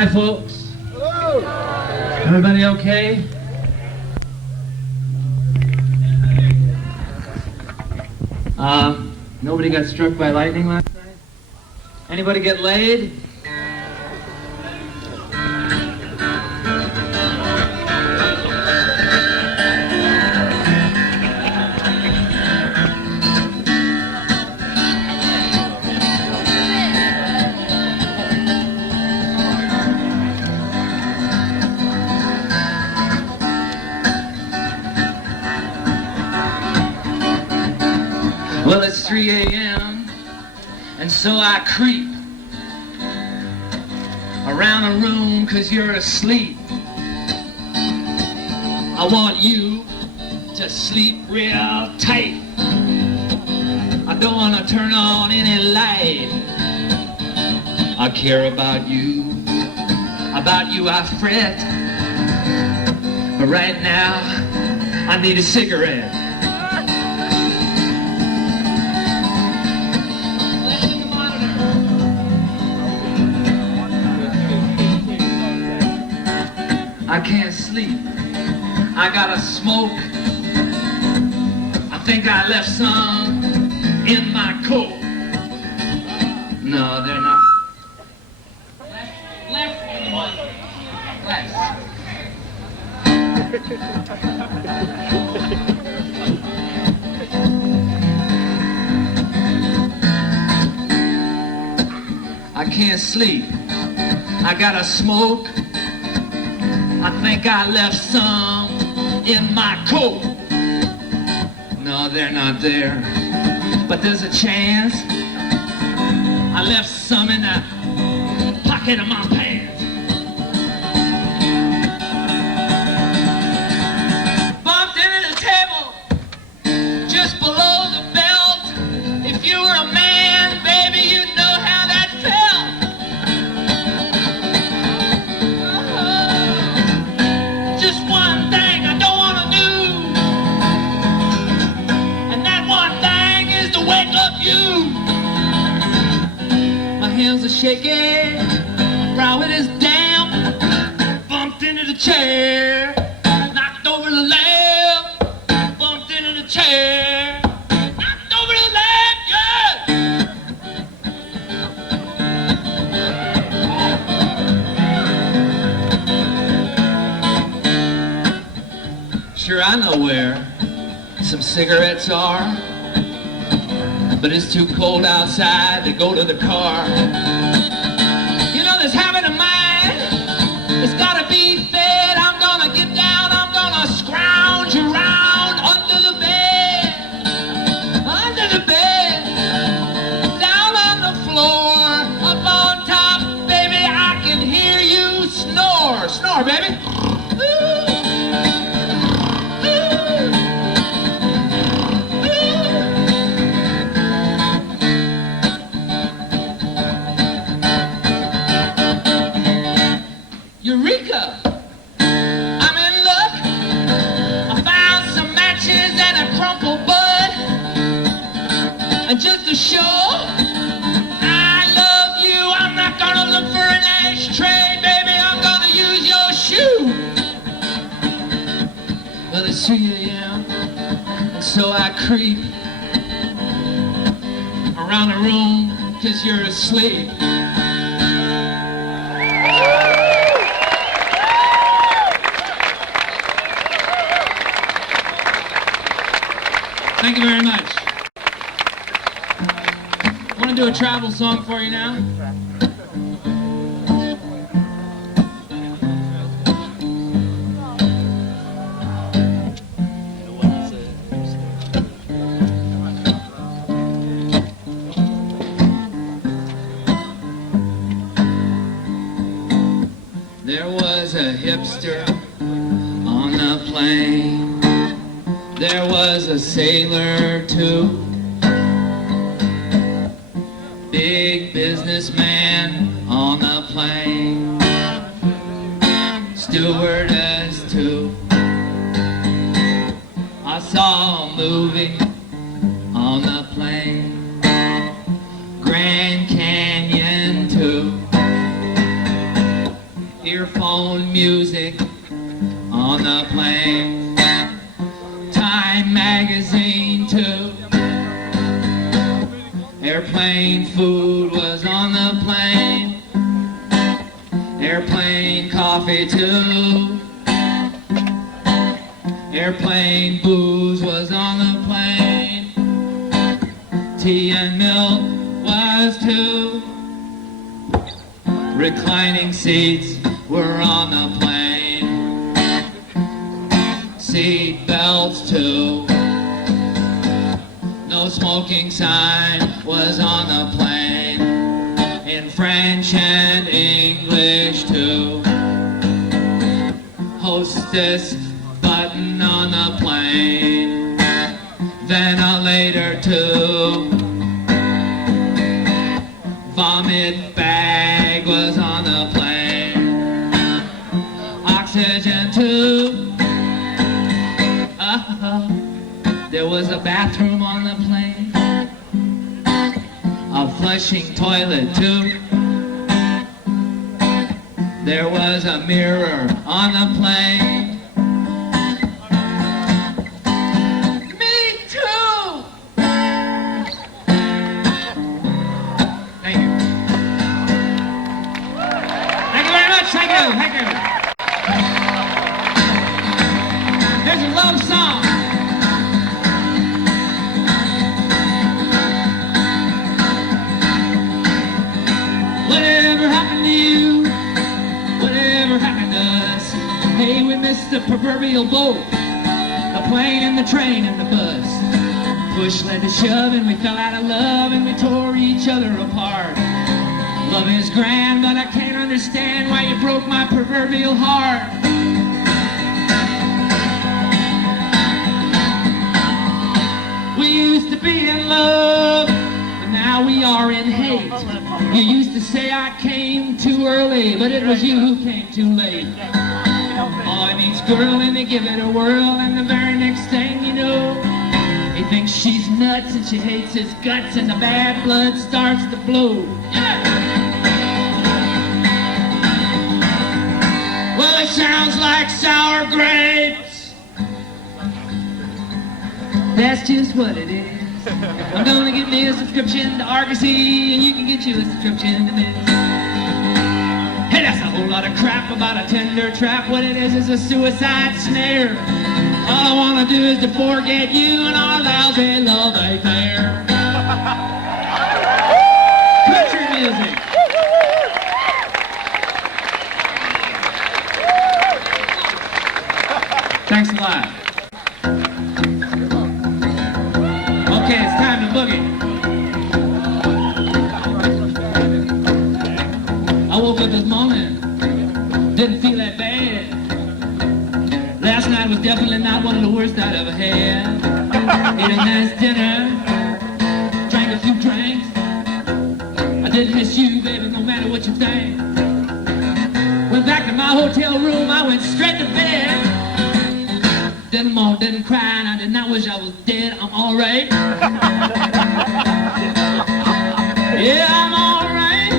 Hi, folks. Hello. Everybody okay? Nobody got struck by lightning last night? Anybody get laid? Well, it's 3 a.m. and so I creep around the room 'cause you're asleep. I want you to sleep real tight. I don't want to turn on any light. I care about you I fret. But right now I need a cigarette. I can't sleep, I gotta smoke. I think I left some in my coat. No, they're not. Left in the one. Left. I can't sleep, I gotta smoke. I think I left some in my coat. No, they're not there, but there's a chance. I left some in the pocket of my pants. Bumped into the table just below the belt. If you were a man, baby, you'd know how that felt. Just one thing I don't want to do, and that one thing is to wake up you. My hands are shaking, my brow it is damp. Bumped into the chair, knocked over the lamp. Bumped into the chair, knocked over the lamp, yeah. Sure, I know where some cigarettes are, but it's too cold outside to go to the car. You know this habit of mine, it's gotta be fed. I'm gonna get down, I'm gonna scrounge around under the bed, down on the floor, up on top, baby, I can hear you snore. Snore, baby. Eureka! I'm in luck. I found some matches and a crumpled bud. And just to show I love you, I'm not gonna look for an ashtray, baby. I'm gonna use your shoe. Well, it's 3 a.m. and so I creep around the room 'cause you're asleep. Thank you very much. I want to do a travel song for you now. There was a hipster on the plane. There was a sailor too, big businessman on the plane, stewardess too. I saw a movie on the plane, Grand Canyon too. music on the plane. Time magazine too. Airplane food was on the plane. Airplane coffee too. Airplane booze was on the plane. Tea and milk was too. Reclining seats were on the plane. Seat belts too. No smoking sign was on the plane. In French and English too. Hostess button on the plane. Ventilator too. Vomit bag was on the plane. Oxygen too. There was a bathroom on the plane. A flushing toilet too. There was a mirror on the plane. Me too! Thank you. Thank you very much. Thank you. Thank you. There's a love song. Whatever happened to you? Whatever happened to us? Hey, we missed the proverbial boat, the plane and the train and the bus. Push led to shove and we fell out of love and we tore each other apart. Love is grand, but I can't understand why you broke my proverbial heart. We used to be in love, but now we are in hate. You used to say I came too early, but it was you who came too late. Boy meets girl and they give it a whirl, and the very next thing you know, he thinks she's nuts and she hates his guts, and the bad blood starts to flow. Yeah. Well, it sounds like sour grapes. That's just what it is. I'm gonna get me a subscription to Argosy, and you can get you a subscription to this. Hey, that's a whole lot of crap about a tender trap. What it is a suicide snare. All I wanna do is to forget you and our lousy love affair. Country music. Thanks a lot. Okay, it's time to boogie. I woke up this morning, didn't feel that bad. Last night was definitely not one of the worst I'd ever had. Ate a nice dinner, drank a few drinks. I didn't miss you, baby, no matter what you think. Went back to my hotel room, I went straight to bed. Didn't moan, didn't cry, and I did not wish I was dead. I'm alright. Yeah, I'm alright.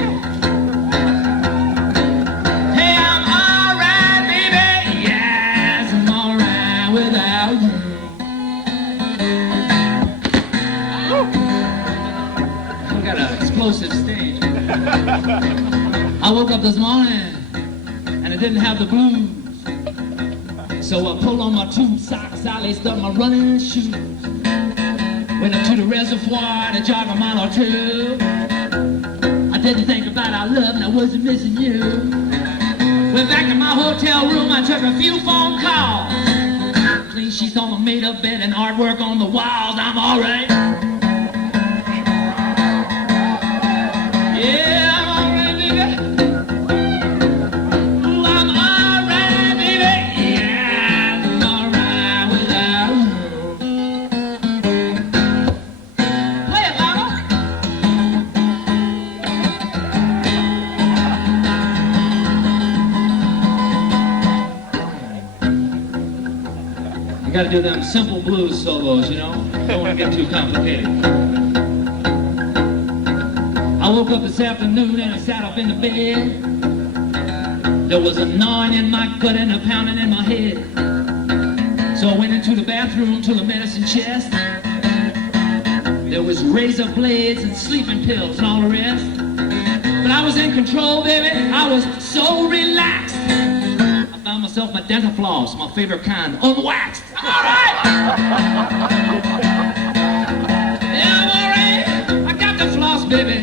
Hey, I'm alright, baby. Yes, I'm alright without you. We got an explosive stage. I woke up this morning, and I didn't have the blues. So I pulled on my tube socks, I laced up my running shoes. Went up to the reservoir to jog a mile or two. I didn't think about our love and I wasn't missing you. Went back to my hotel room, I took a few phone calls. Clean sheets on my made-up bed and artwork on the walls, I'm alright. Yeah. You gotta do them simple blues solos, you know? Don't wanna get too complicated. I woke up this afternoon and I sat up in the bed. There was a gnawing in my gut and a pounding in my head. So I went into the bathroom to the medicine chest. There was razor blades and sleeping pills and all the rest. But I was in control, baby. I was so relaxed. I found myself my dental floss, my favorite kind, unwaxed. All right! Yeah, I'm all right. I got the floss, baby.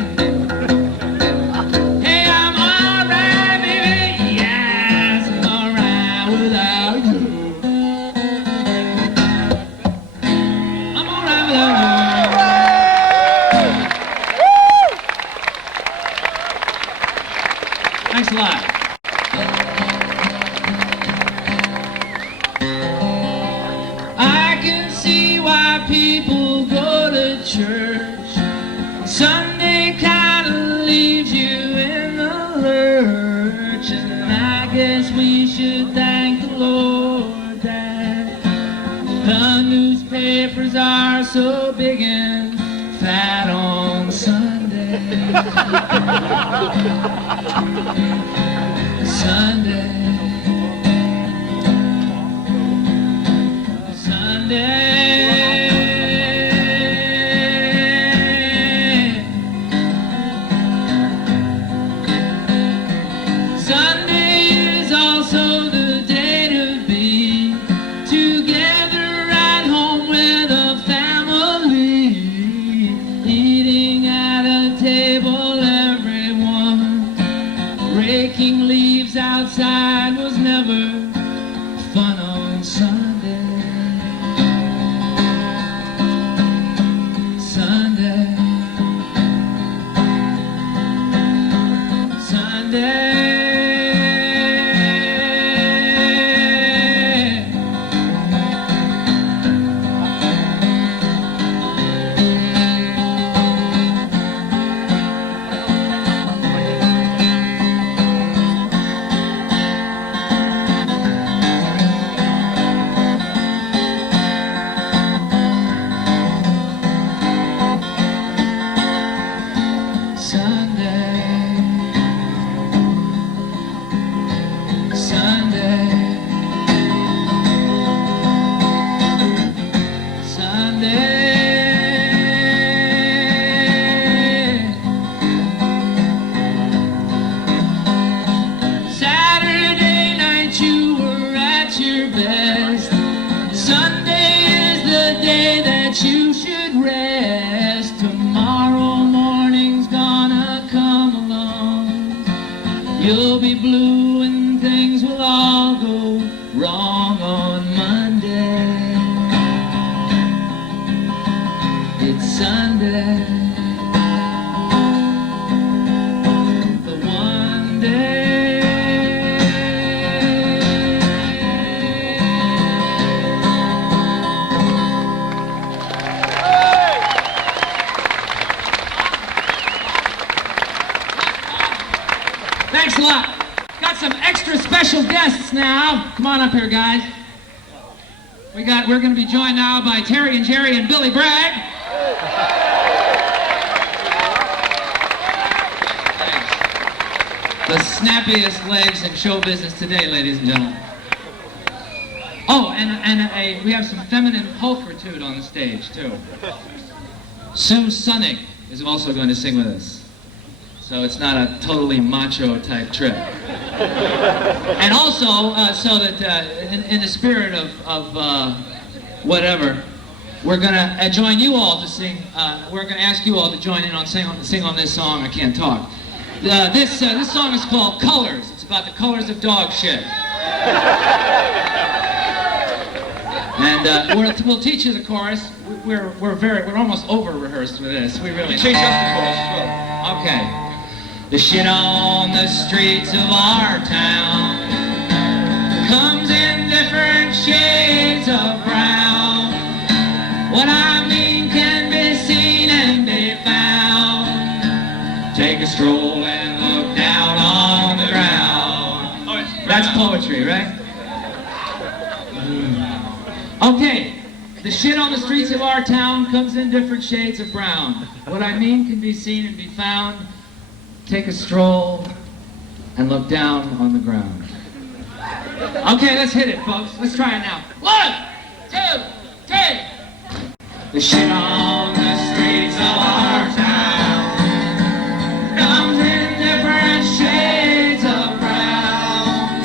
Hey, I'm all right, baby. Yes, I'm all right without you. I'm all right without you. Thanks a lot. I can see why people go to church. Sunday kind of leaves you in the lurch. And I guess we should thank the Lord that the newspapers are so big and fat on Sunday. Sunday, Sunday is also the day to be together at home with a family, eating at a table, everyone raking leaves outside was never fun on Sunday. Sunday, Sunday. You should rest. Tomorrow morning's gonna come along. You'll be blue and things will all go wrong on Monday. It's Sunday, the one day. Thanks a lot. Got some extra special guests now. Come on up here, guys. We're going to be joined now by Terry and Gerry and Billy Bragg. Thanks. The snappiest legs in show business today, ladies and gentlemen. Oh, and we have some feminine pulchritude on the stage, too. Sue Sunnig is also going to sing with us. So it's not a totally macho type trip. And also, so that in the spirit of whatever, we're gonna join you all to sing. We're gonna ask you all to join in on sing on this song. I can't talk. This song is called Colors. It's about the colors of dog shit. And we'll teach you the chorus. We're almost over rehearsed with this. We really teach us the chorus as well. Okay. The shit on the streets of our town comes in different shades of brown. What I mean can be seen and be found. Take a stroll and look down on the ground. That's poetry, right? Okay. The shit on the streets of our town comes in different shades of brown. What I mean can be seen and be found. Take a stroll and look down on the ground. Okay, let's hit it, folks. Let's try it now. 1, 2, 3. The shit on the streets of our town comes in different shades of brown.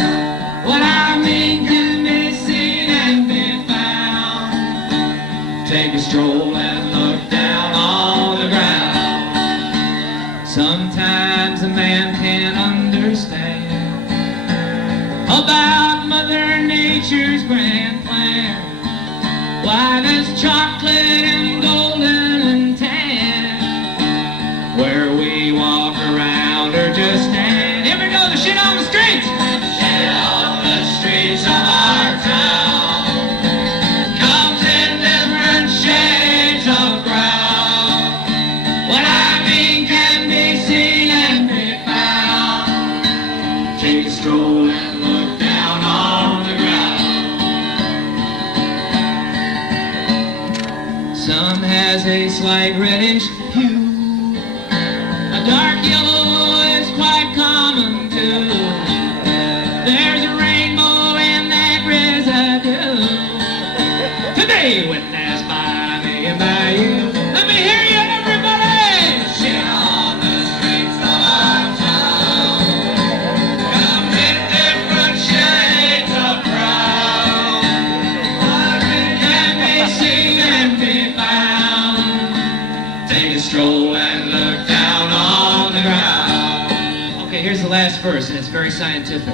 What I mean can be seen and be found. Take a stroll and look down on the ground. Sometimes a man can't understand about Mother Nature's grand plan. Why there's chocolate and golden and tan where we walk around or just stand. Here we go, the shit on the streets. Shit on the streets of our town comes in different shades of brown. What I mean can be seen and be found. Take a stroll and look down on the ground. Some has a slight reddish hue. A dark yellow is quite common too. There's a rainbow in that residue to be witnessed by me and by you. Let me hear you, everybody! Shit on the streets of our town comes in different shades of brown. What can be seen and be found. Take a stroll and look down on the ground. Okay, here's the last verse, and it's very scientific.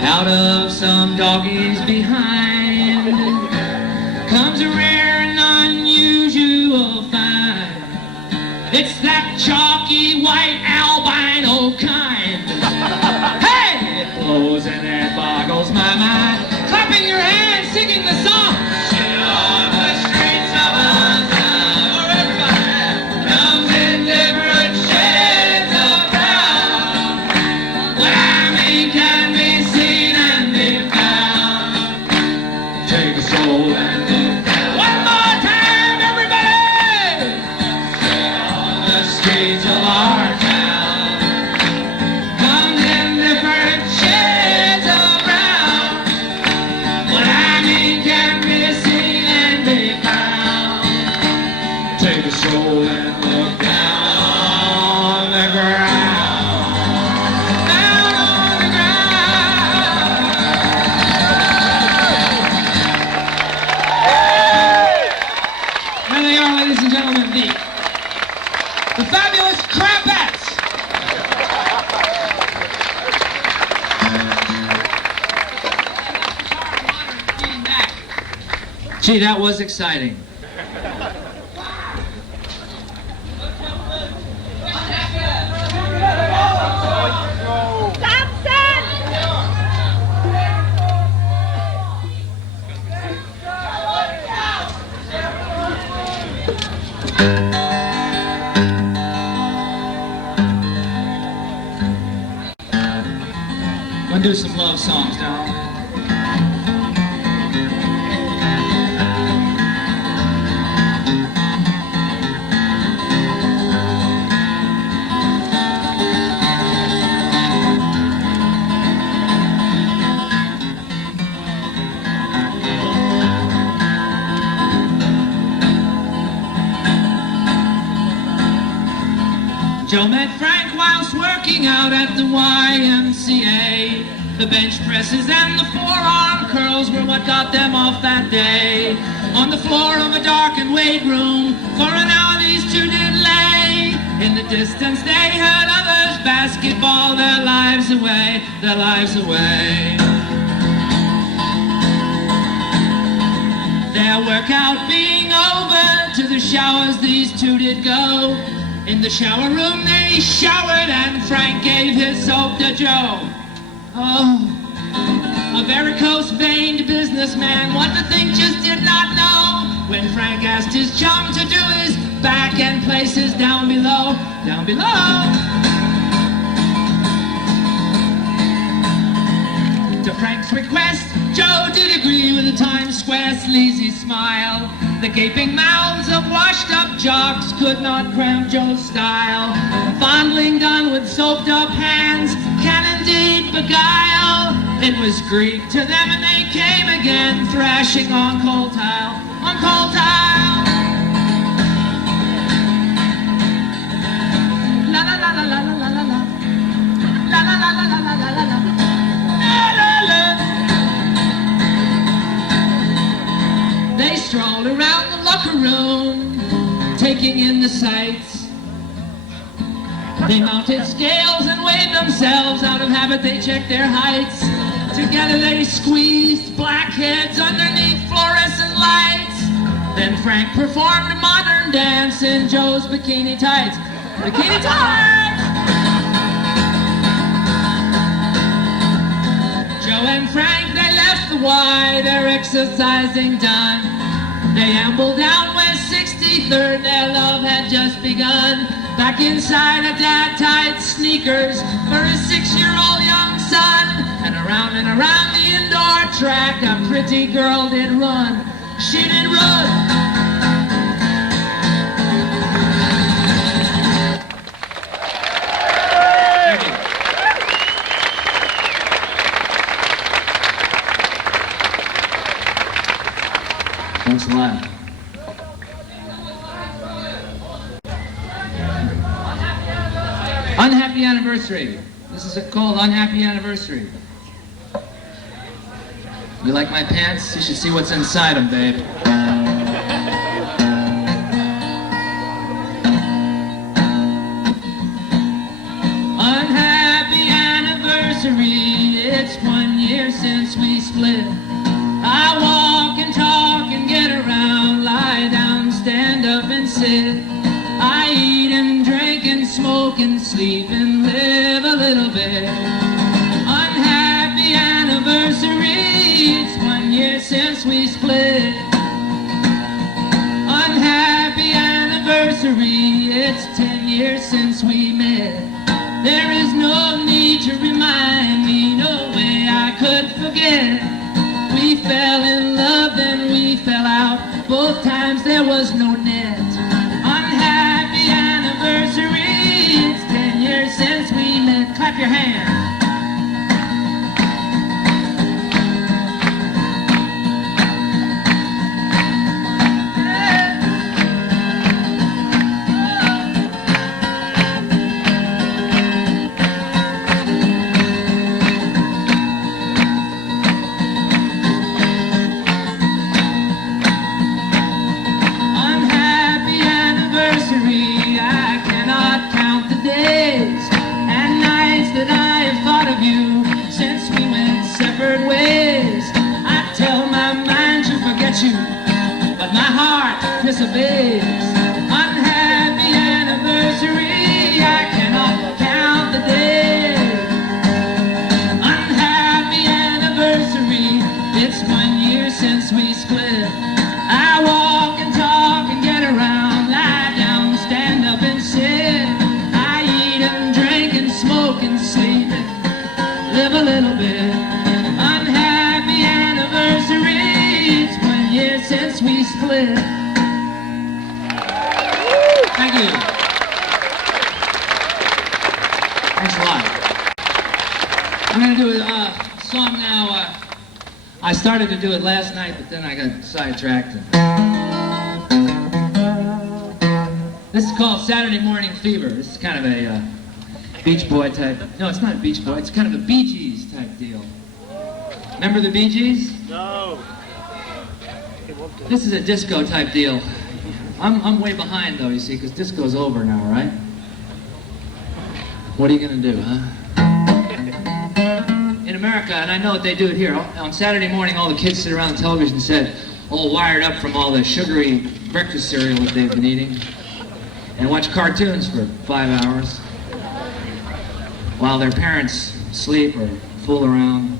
Out of some doggies behind comes a rare and unusual find. It's that chalky white albino kind. Hey! It blows and it boggles my mind. Clapping your hands, singing the song. Shit on the streets of our town. Everybody comes in different shades of brown. What I mean can be seen and be found. Take a stroll and look down. One more time, everybody! Shit on the streets of our town comes in different shades of brown. What I mean can be seen and be found. Take a stroll and look down on the ground. Down on the ground. There they are, ladies and gentlemen, the fabulous Crapettes. Gee, that was exciting. I'm gonna do some love songs now. Joe met Frank whilst working out at the YMCA. The bench presses and the forearm curls were what got them off that day. On the floor of a darkened weight room, for an hour these two did lay. In the distance they heard others basketball their lives away, their lives away. Their workout being over, to the showers these two did go. In the shower room they showered and Frank gave his soap to Joe. Oh, a varicose-veined businessman, what to think just did not know. When Frank asked his chum to do his back and places down below, down below. To Frank's request, Joe did agree with a Times Square sleazy smile. The gaping mouths of washed-up jocks could not cramp Joe's style. Fondling done with soaped-up hands, beguile. It was Greek to them and they came again, thrashing on coal tile, on coal tile. La la la la la la la la la. La la la la la la la la la. La la la. They strolled around the locker room, taking in the sights. They mounted scales and weighed themselves. Out of habit they checked their heights. Together they squeezed blackheads underneath fluorescent lights. Then Frank performed a modern dance in Joe's bikini tights. Bikini tights! Joe and Frank, they left the Y, their exercising done. They ambled down West 63rd, their love had just begun. Back inside of Dad tight sneakers for his 6-year-old young son. And around the indoor track, a pretty girl did run. She did run. Thank you. Thanks a lot. Unhappy anniversary. This is called Unhappy Anniversary. You like my pants? You should see what's inside them, babe. Unhappy anniversary. It's 1 year since we split. I walk and talk and get around, lie down, stand up and sit. I eat and drink and smoke and sleep and live a little bit. Unhappy anniversary, it's 1 year since we split. Unhappy anniversary, it's 10 years since we met. There is no need to remind me, no way I could forget. We fell in love, then we fell out. Both times there was no net. Unhappy anniversary, it's 10 years since we met. Clap your hands. But my heart disobeys. Unhappy anniversary, I cannot count the days. Unhappy anniversary, it's 1 year since we split. I walk and talk and get around, lie down, stand up and sit. I eat and drink and smoke and sleep and live a little bit. Unhappy anniversary, since we split. Thank you. Thanks a lot. I'm going to do a song now. I started to do it last night, but then I got sidetracked. This is called Saturday Morning Fever. This is kind of a Beach Boy type. No, it's not a Beach Boy. It's kind of a Bee Gees type deal. Remember the Bee Gees? No. This is a disco type deal. I'm way behind though, you see, because disco's over now, right? What are you gonna do, huh? In America, and I know what they do it here, on Saturday morning all the kids sit around the television set, all wired up from all the sugary breakfast cereal that they've been eating, and watch cartoons for 5 hours while their parents sleep or fool around.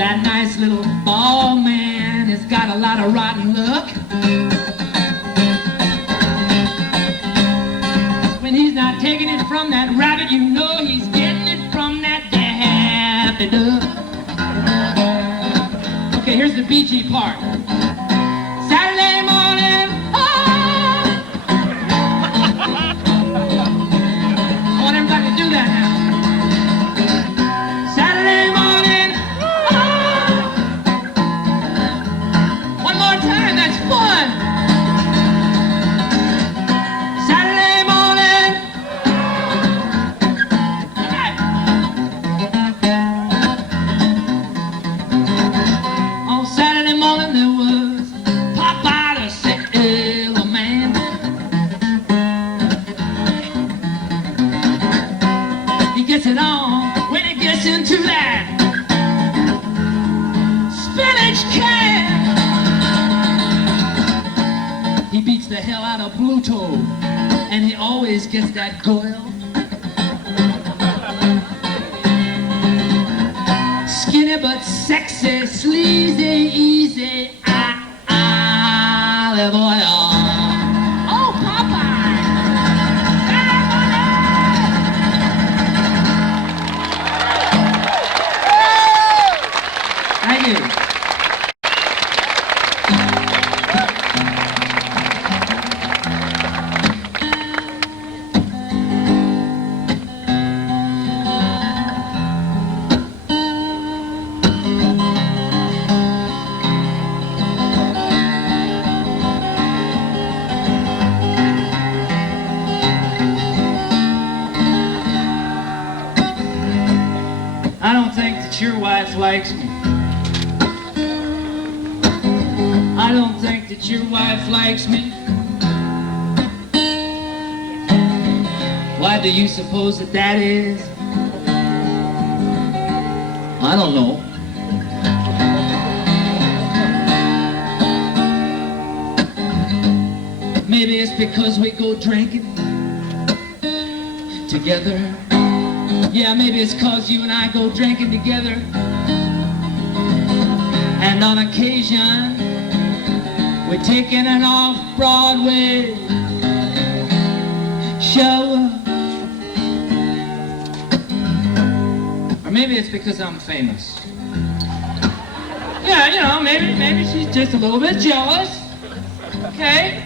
That nice little bald man has got a lot of rotten luck. When he's not taking it from that rabbit, you know he's getting it from that daffy duck. Okay, here's the Bee Gee part. Saturday morning, oh! I want everybody to do that now. Saturday morning, oh! One more time, that's fun. Saturday morning. All right. On Saturday morning there was Popeye the sailor man. He gets it on when he gets into that spinach can. He beats the hell out of Pluto, and he always gets that goil. Skinny but sexy, sleazy, easy, olive oil. Oh, Popeye! Thank you. I don't think that your wife likes me. I don't think that your wife likes me. Why do you suppose that that is? I don't know. Maybe it's because we go drinking together. Yeah, maybe it's 'cause you and I go drinking together. And on occasion, we're taking an off-Broadway show. Or maybe it's because I'm famous. Yeah, you know, maybe she's just a little bit jealous. Okay?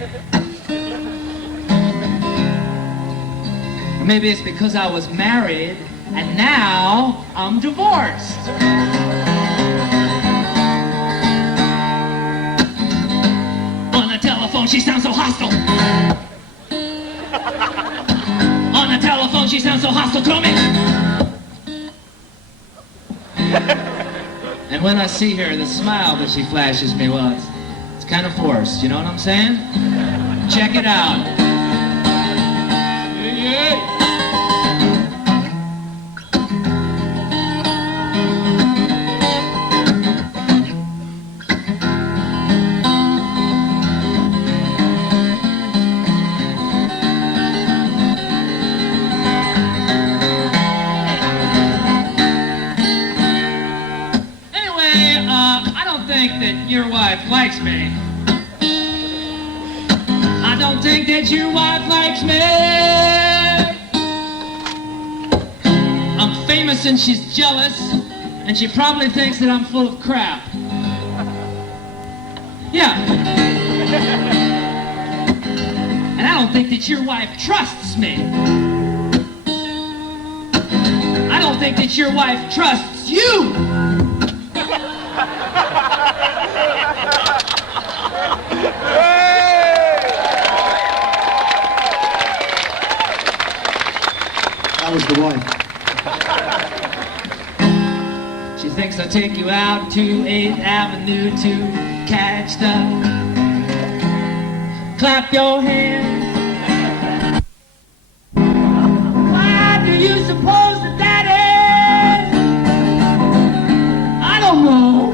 Or maybe it's because I was married and now I'm divorced. On the telephone she sounds so hostile. On the telephone she sounds so hostile to me. And when I see her, the smile that she flashes me, well, it's kind of forced, you know what I'm saying? Check it out. Yeah. Your wife likes me. I don't think that your wife likes me. I'm famous and she's jealous, and she probably thinks that I'm full of crap. Yeah. And I don't think that your wife trusts me. I don't think that your wife trusts you. That was the one. She thinks I'll take you out to 8th Avenue to catch the clap your hands. Why do you suppose that that is? I don't know.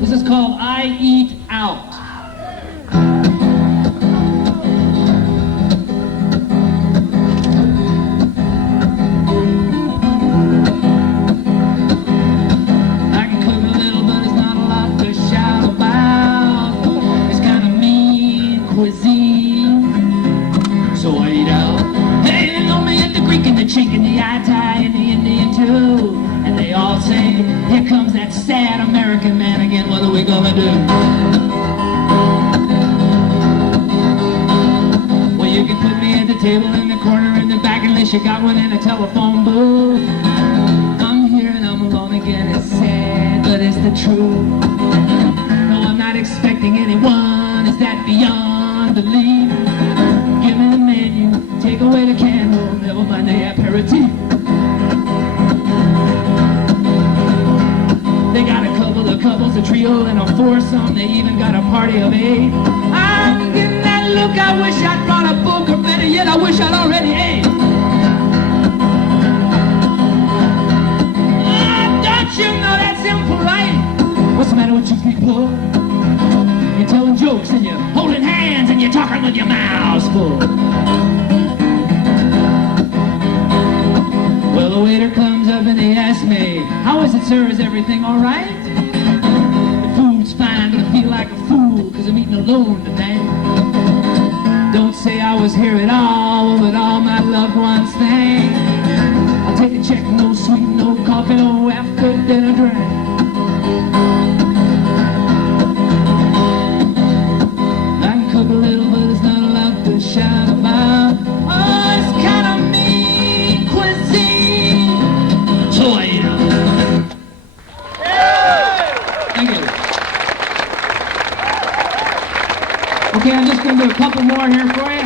This is called out. I can cook a little, but it's not a lot to shout about. It's kind of mean cuisine, so I eat out. Hey, they know me at the Greek and the Chink and the Itai and the Indian too. And they all sing, here comes that sad American man again, what are we gonna do? Well, you can put me at the table in the corner in the back unless you got one in a telephone booth. I'm here and I'm alone again, it's sad, but it's the truth. No, I'm not expecting anyone, is that beyond belief? Give me the menu, take away the candle, never mind the aperitif. They got a couple of couples, a trio and a foursome. They even got a party of 8. I'm getting that look, I wish I'd brought a book, or better yet, I wish I'd already ate. Don't you know that's impolite? What's the matter with you people? You're telling jokes and you're holding hands and you're talking with your mouths full. Well, the waiter comes up and he asks me, how is it, sir? Is everything all right? The food's fine, but I feel like a fool because I'm eating alone tonight. Don't say I was here at all, but all my loved ones think. I'll take a check, no sweet, no coffee, no after dinner drink. I can cook a little, but it's not a lot to shout about. Oh, it's kind of mean cuisine. So I eat out. Thank you. Okay, I'm just going to do a couple more here for you.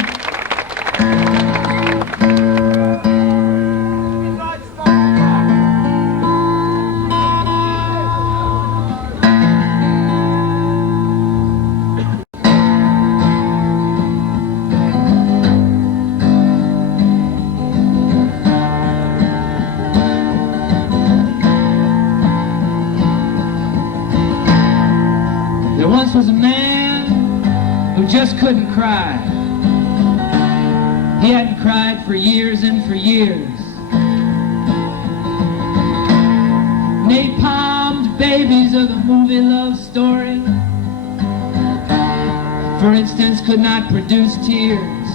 There once was a man who just couldn't cry. He hadn't cried for years and for years. Napalmed babies of the movie love story, for instance, could not produce tears.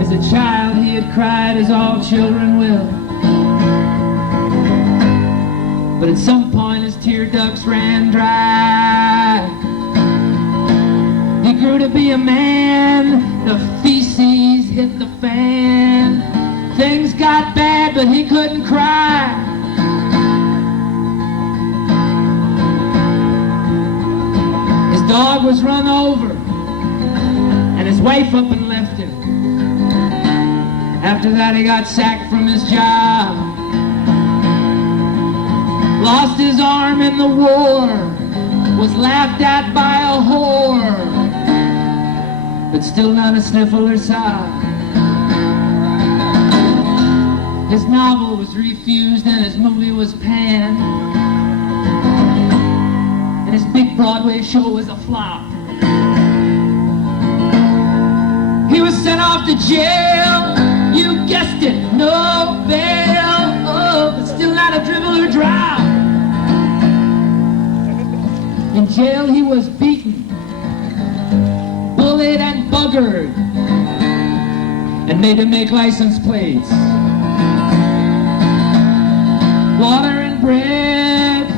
As a child he had cried as all children will, but at some point his tear ducts ran dry. He grew to be a man, the feces hit the fan. Things got bad, but he couldn't cry. His dog was run over, and his wife up and left him. After that he got sacked from his job. Lost his arm in the war, was laughed at by a whore, but still not a sniffle or sob. His novel was refused and his movie was panned, and his big Broadway show was a flop. He was sent off to jail, you guessed it, no bail, oh, but still not a dribble or drop. In jail he was beaten, bullied and buggered, and made to make license plates. Water and bread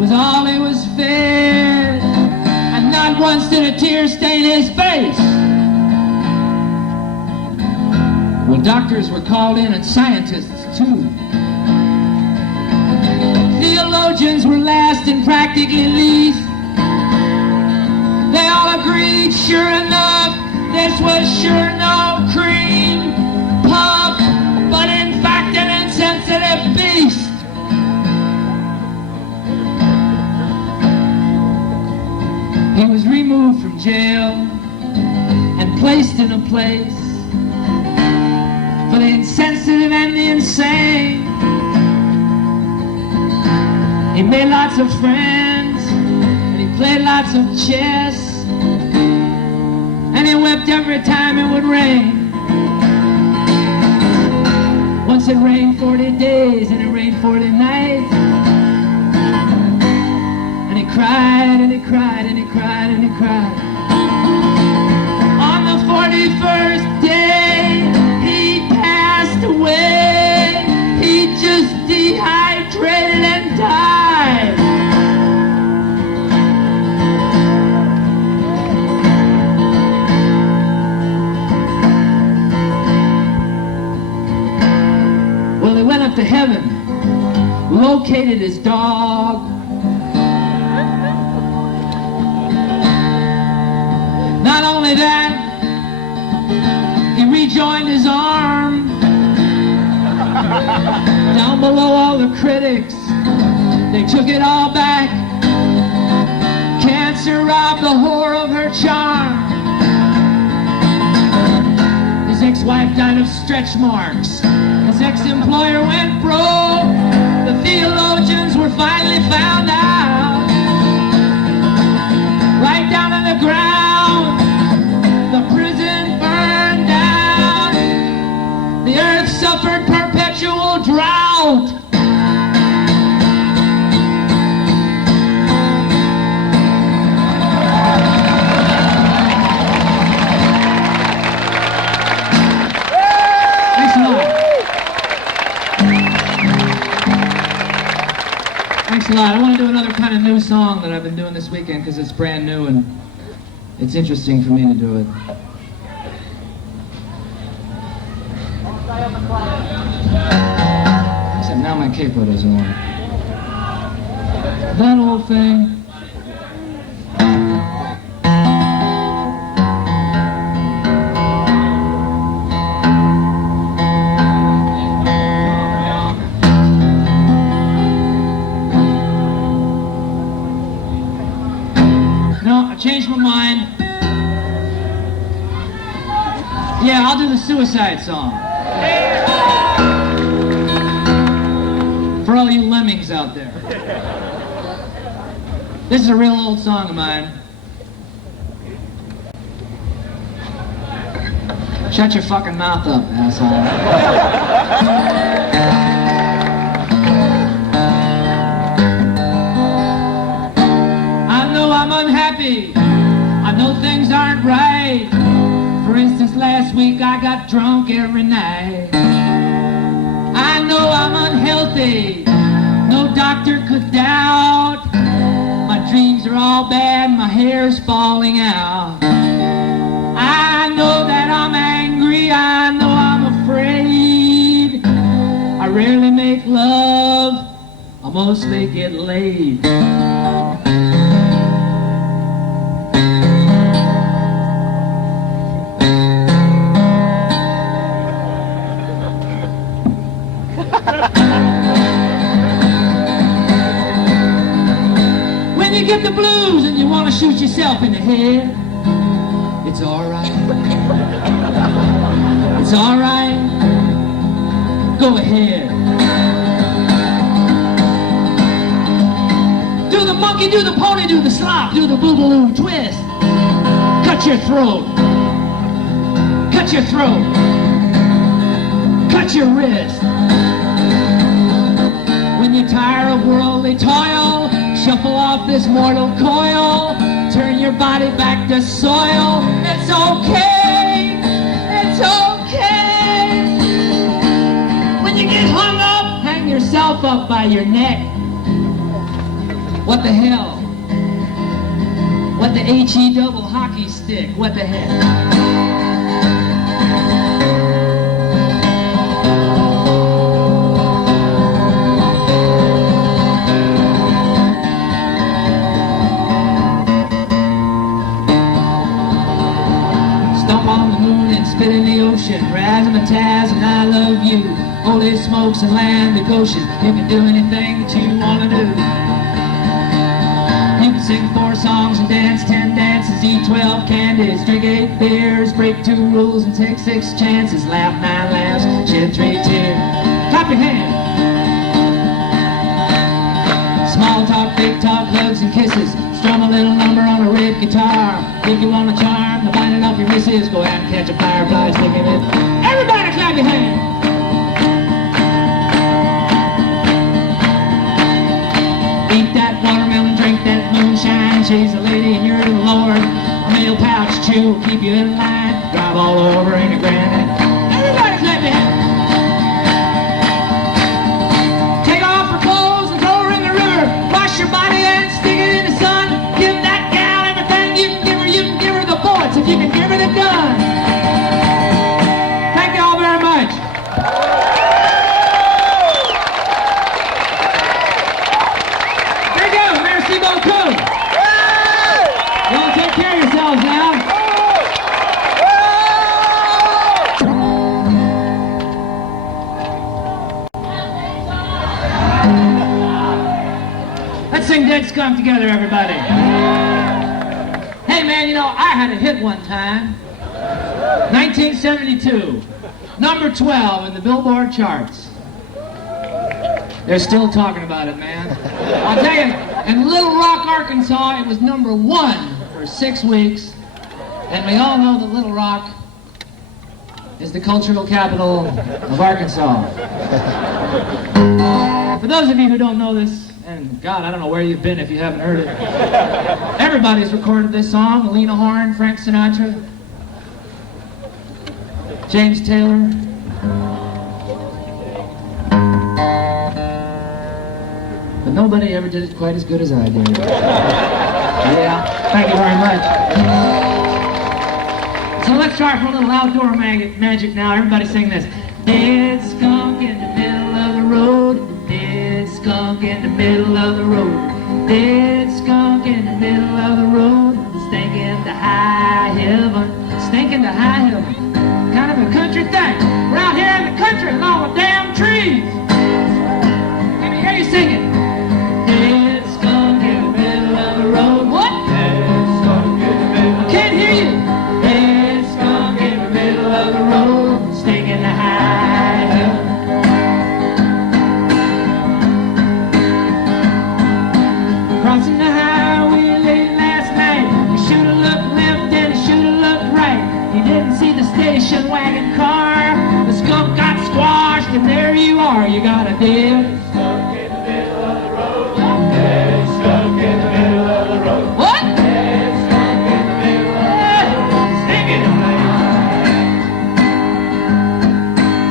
was all he was fed, and not once did a tear stain his face. Well, doctors were called in and scientists too. Theologians were last and practically least. They all agreed, sure enough, this was sure no cream puff, but in fact an insensitive beast. He was removed from jail and placed in a place for the insensitive and the insane. He made lots of friends, played lots of chess, and he wept every time it would rain. Once it rained 40 days, and it rained 40 nights. And he cried, and he cried, and he cried, and he cried. On the 41st day, he passed away. He just dehydrated and died. Well, he went up to heaven, located his dog. Not only that, he rejoined his arm. Down below all the critics, they took it all back. Cancer robbed the whore of her charm. His ex-wife died of stretch marks. His ex-employer went broke. The theologians were finally found out. Right down in the ground, the prison burned down. The earth suffered perpetual drought. Thanks a lot. Thanks a lot. I want to do another kind of new song that I've been doing this weekend because it's brand new and it's interesting for me to do it. Except now my capo doesn't work. That old thing. No, I changed my mind. Yeah, I'll do the suicide song. For all you lemmings out there. This is a real old song of mine. Shut your fucking mouth up, asshole. I know I'm unhappy. I know things aren't right. For instance, last week I got drunk every night. I know I'm unhealthy, no doctor could doubt. My dreams are all bad, my hair's falling out. I know that I'm angry, I know I'm afraid. I rarely make love, I mostly get laid. When you get the blues and you want to shoot yourself in the head, it's alright. It's alright. Go ahead. Do the monkey, do the pony, do the slop, do the boogaloo twist. Cut your throat. Cut your throat. Cut your wrist. When you're tired of worldly toil, shuffle off this mortal coil. Turn your body back to soil. It's okay. It's okay. When you get hung up, hang yourself up by your neck. What the hell? What the H-E double hockey stick? What the heck? Spit in the ocean, razzmatazz, and I love you. Holy smokes and land of Goshen, you can do anything that you want to do. You can sing 4 songs and dance 10 dances, eat 12 candies, drink 8 beers, break 2 rules and take 6 chances, laugh 9 laughs, shed 3 tears. Clap your hands. Small talk, big talk, hugs and kisses, strum a little guitar. If you want a charm to bind it off your missus, go out and catch a firefly, stick it in. Everybody clap your hands. Eat that watermelon, drink that moonshine. She's a lady and you're the Lord. A meal pouch chew, keep you in line. Drive all over in your granite. Everybody clap your hands. Take off her clothes and throw her in the river. Wash your body and stick it in the sun. Give that gal everything you can give her. You can give her the bullets if you can give her the gun. Thank you all very much. Thank you. Merci beaucoup. Y'all take care of yourselves now. Let's sing Dead Skunk together, everybody. Hey man, you know, I had a hit one time. 1972. Number 12 in the Billboard charts. They're still talking about it, man. I'll tell you, in Little Rock, Arkansas, it was number 1 for 6 weeks. And we all know that Little Rock is the cultural capital of Arkansas. For those of you who don't know this, and God, I don't know where you've been if you haven't heard it. Everybody's recorded this song. Lena Horne, Frank Sinatra, James Taylor. But nobody ever did it quite as good as I did. Yeah, thank you very much. So let's try for a little outdoor magic now. Everybody sing this. Dead skunk in the middle of the road. Dead skunk in the middle of the road. Dead skunk in the middle of the road. Stinking to high heaven. Stinking to high heaven. Kind of a country thing. We're out here in the country with all the damn trees. Let me hear you sing it. Dead skunk in the middle of the road. What? Dead skunk in the middle. I can't hear you. Dead skunk in the middle of the road. Stinking to high heaven. Crossing the highway late last night. You should have looked left and you should have looked right. You didn't see the station wagon car. The skunk got squashed and there you are. You got a dead skunk in the middle of the road. Dead skunk in the middle of the road. What? Dead skunk in the middle of the road. Stinking away.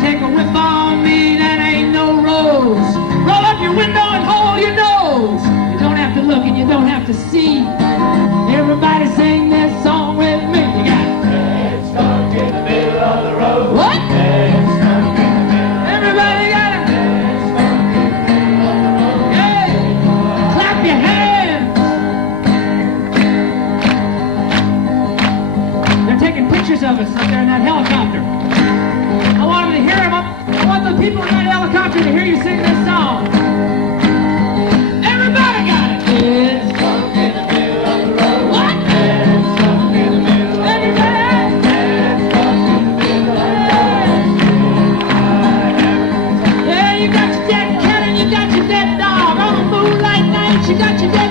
Take a whiff on me, that ain't no rose. Roll up your window and hold your nose. You don't have to look and you don't have to see. Everybody sing this song with me. You got dead skunk in the middle of the road. What? Dead skunk in the middle. Everybody got it. Dead skunk in the middle of the road. Hey, clap your hands. They're taking pictures of us up there in that helicopter. I want them to hear them. I want the people in that helicopter to hear you sing this song. Everybody got it. Dead skunk in the middle of the road. What? Dead skunk in the middle of the road. Everybody. Dead skunk in the middle of the road. Yeah, you got your dead cat and you got your dead dog. On a moonlight night, you got your dead